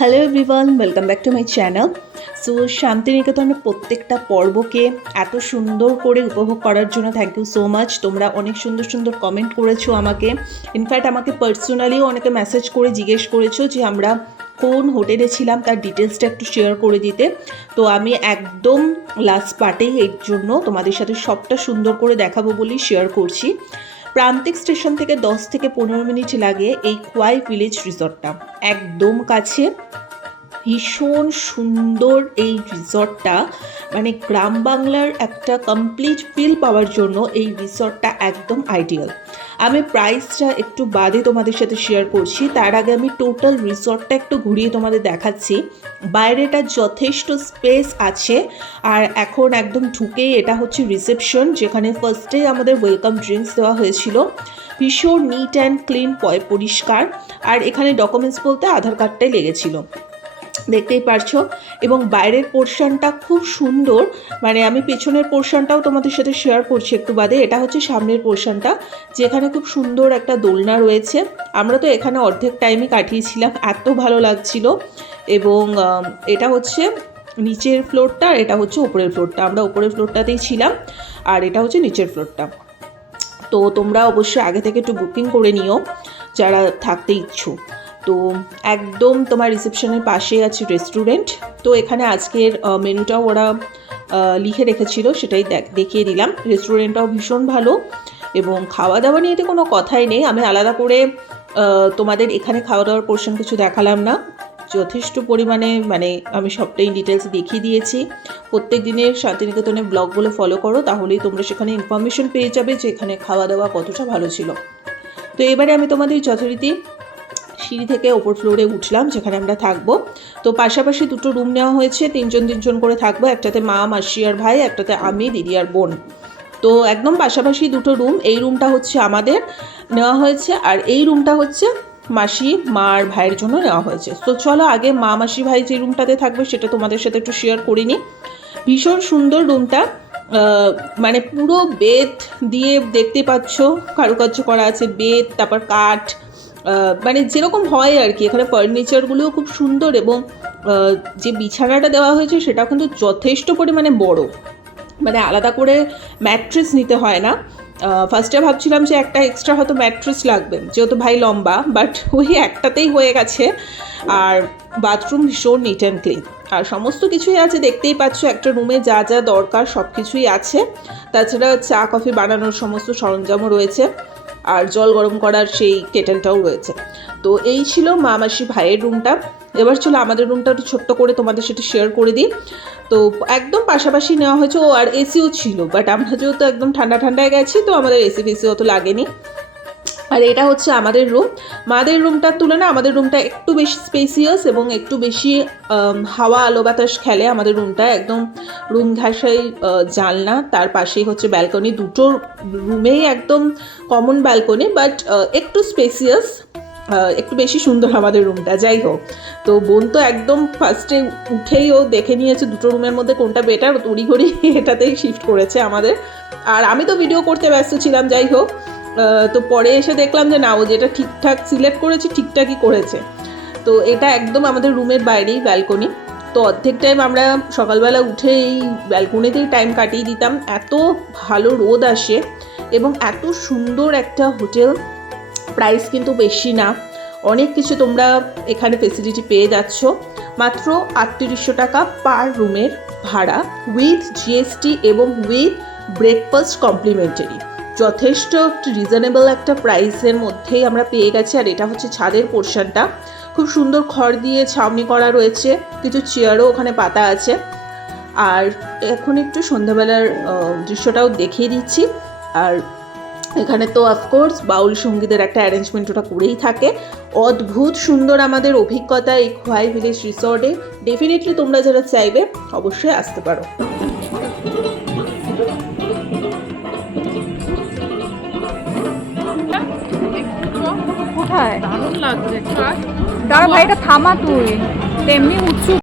Hello everyone, welcome back to my channel. So শান্তিনিকেতনের প্রত্যেকটা পর্বকে এত সুন্দর করে উপভোগ করার জন্য থ্যাংক ইউ সো মাচ। তোমরা অনেক সুন্দর সুন্দর কমেন্ট করেছো আমাকে, ইনফ্যাক্ট আমাকে পার্সোনালিও অনেকে মেসেজ করে জিজ্ঞেস করেছো যে আমরা কোন হোটেলে ছিলাম তার ডিটেলসটা একটু শেয়ার করে দিতে। তো আমি একদম লাস্ট পার্টেই এর জন্য তোমাদের সাথে সবটা সুন্দর করে দেখাবো বলেই শেয়ার করছি। প্রান্তিক স্টেশন থেকে 10 থেকে 15 মিনিট লাগে এই খোয়াই ভিলেজ রিসর্টটা, একদম কাছে। ভীষণ সুন্দর এই রিসর্টটা, মানে গ্রাম বাংলার একটা কমপ্লিট ফিল পাওয়ার জন্য এই রিসর্টটা একদম আইডিয়াল। আমি প্রাইসটা একটু বাদে তোমাদের সাথে শেয়ার করছি, তার আগে আমি টোটাল রিসর্টটা একটু ঘুরিয়ে তোমাদের দেখাচ্ছি। বাইরেটা যথেষ্ট স্পেস আছে, আর এখন একদম ঢুকেই এটা হচ্ছে রিসেপশন, যেখানে ফার্স্টে আমাদের ওয়েলকাম ড্রিঙ্কস দেওয়া হয়েছিল। ভীষণ নিট অ্যান্ড ক্লিন, পরিষ্কার। আর এখানে ডকুমেন্টস বলতে আধার কার্ডটাই লেগেছিল, দেখতেই পারছো। এবং বাইরের পোর্শনটা খুব সুন্দর, মানে আমি পেছনের পোর্শনটাও তোমাদের সাথে শেয়ার করছি একটু বাদে। এটা হচ্ছে সামনের পোর্শনটা, যেখানে খুব সুন্দর একটা দোলনা রয়েছে। আমরা তো এখানে অর্ধেক টাইমই কাটিয়েছিলাম, এত ভালো লাগছিল। এবং এটা হচ্ছে নিচের ফ্লোরটা, আর এটা হচ্ছে উপরের ফ্লোরটা। আমরা উপরের ফ্লোরটাতেই ছিলাম, আর এটা হচ্ছে নিচের ফ্লোরটা। তো তোমরা অবশ্যই আগে থেকে একটু বুকিং করে নিও যারা থাকতে ইচ্ছুক। তো একদম তোমার রিসেপশনের পাশেই আছে রেস্টুরেন্ট। তো এখানে আজকের মেনুটাও ওরা লিখে রেখেছিল, সেটাই দেখিয়ে দিলাম। রেস্টুরেন্টটাও ভীষণ ভালো, এবং খাওয়া দাওয়া নিয়ে তো কোনো কথাই নেই। আমি আলাদা করে তোমাদের এখানে খাওয়া দাওয়ার পোর্শন কিছু দেখালাম না, যথেষ্ট পরিমাণে মানে আমি সবটাই ডিটেলস দেখিয়ে দিয়েছি। প্রত্যেক দিনের শান্তিনিকেতনের ব্লগগুলো ফলো করো, তাহলেই তোমরা সেখানে ইনফরমেশন পেয়ে যাবে যে এখানে খাওয়া দাওয়া কতটা ভালো ছিল। তো এবারে আমি তোমাদের যথারীতি সিঁড়ি থেকে ওপর ফ্লোরে উঠলাম, যেখানে আমরা থাকবো। তো পাশাপাশি দুটো রুম নেওয়া হয়েছে, তিনজন করে থাকবো। একটাতে মা, মাসি আর ভাই, একটাতে আমি, দিদি আর বোন। তো একদম পাশাপাশি দুটো রুম। এই রুমটা হচ্ছে আমাদের নেওয়া হয়েছে, আর এই রুমটা হচ্ছে মাসি, মা আর ভাইয়ের জন্য নেওয়া হয়েছে। তো চলো আগে মা, মাসি, ভাই যে রুমটাতে থাকবে সেটা তোমাদের সাথে একটু শেয়ার করিনি। ভীষণ সুন্দর রুমটা, মানে পুরো বেত দিয়ে দেখতে পাচ্ছ কারুকার্য করা আছে, বেত, তারপর কাঠ, মানে যেরকম হয় আর কি। এখানে ফার্নিচারগুলোও খুব সুন্দর, এবং যে বিছানাটা দেওয়া হয়েছে সেটাও কিন্তু যথেষ্ট পরিমাণে বড়, মানে আলাদা করে ম্যাট্রেস নিতে হয় না। ফার্স্টে ভাবছিলাম যে একটা এক্সট্রা হয়তো ম্যাট্রেস লাগবে, যেহেতু ভাই লম্বা, বাট ওই একটাতেই হয়ে গেছে। আর বাথরুম ভীষণ নিট অ্যান্ড ক্লিন, আর সমস্ত কিছুই আছে, দেখতেই পাচ্ছ। একটা রুমে যা যা দরকার সব কিছুই আছে। তাছাড়া চা কফি বানানোর সমস্ত সরঞ্জামও রয়েছে, আর জল গরম করার সেই কেটেলটাও রয়েছে। তো এই ছিল মা, মাসি, ভাইয়ের রুমটা। এবার চলো আমাদের রুমটা একটু ছোট্ট করে তোমাদের সাথে শেয়ার করে দিই। তো একদম পাশাপাশি নেওয়া হয়েছে, আর এসিও ছিল, বাট আমরা যেহেতু একদম ঠান্ডায় গেছি, তো আমাদের এসি ফেসি অত লাগেনি। আর এটা হচ্ছে আমাদের রুম। মাদের রুমটার তুলনায় আমাদের রুমটা একটু বেশি স্পেসিয়াস, এবং একটু বেশি হাওয়া আলো বাতাস খেলে আমাদের রুমটা। একদম রুম ঘাসাই জানলা, তার পাশেই হচ্ছে ব্যালকনি। দুটো রুমেই একদম কমন ব্যালকনি, বাট একটু স্পেসিয়াস, একটু বেশি সুন্দর আমাদের রুমটা। যাই হোক, তো বোন তো একদম ফার্স্টে উঠেই ও দেখে নিয়েছে দুটো রুমের মধ্যে কোনটা বেটার, তড়িঘড়ি এটাতেই শিফট করেছে আমাদের। আর আমি তো ভিডিও করতে ব্যস্ত ছিলাম। যাই হোক, তো পরে এসে দেখলাম যে না, ও যেটা ঠিকঠাক সিলেক্ট করেছে ঠিকঠাকই করেছে। তো এটা একদম আমাদের রুমের বাইরেই ব্যালকনি। তো অর্ধেক টাইম আমরা সকালবেলা উঠে এই ব্যালকনিতেই টাইম কাটিয়ে দিতাম, এত ভালো রোদ আসে। এবং এত সুন্দর একটা হোটেল, প্রাইস কিন্তু বেশি না, অনেক কিছু তোমরা এখানে ফেসিলিটি পেয়ে যাচ্ছ। মাত্র 3800 টাকা পার রুমের ভাড়া, উইথ জিএসটি এবং উইথ ব্রেকফাস্ট কমপ্লিমেন্টারি। যথেষ্ট রিজনেবল একটা প্রাইসের মধ্যেই আমরা পেয়ে গেছি। আর এটা হচ্ছে ছাদের পোর্শনটা, খুব সুন্দর খড় দিয়ে ছাউনি করা রয়েছে, কিছু চেয়ারও ওখানে পাতা আছে। আর এখন একটু সন্ধ্যাবেলার দৃশ্যটাও দেখিয়ে দিচ্ছি। আর এখানে তো অফকোর্স বাউল সঙ্গীতের একটা অ্যারেঞ্জমেন্ট ওটা করেই থাকে। অদ্ভুত সুন্দর আমাদের অভিজ্ঞতা এই খোয়াই ভিলেজ রিসর্টে। ডেফিনেটলি তোমরা যারা চাইবে অবশ্যই আসতে পারো। কোথায় দারুণ লাগছে। দাঁড়া ভাই, এটা থামা তুই, তেমনি উৎসুক।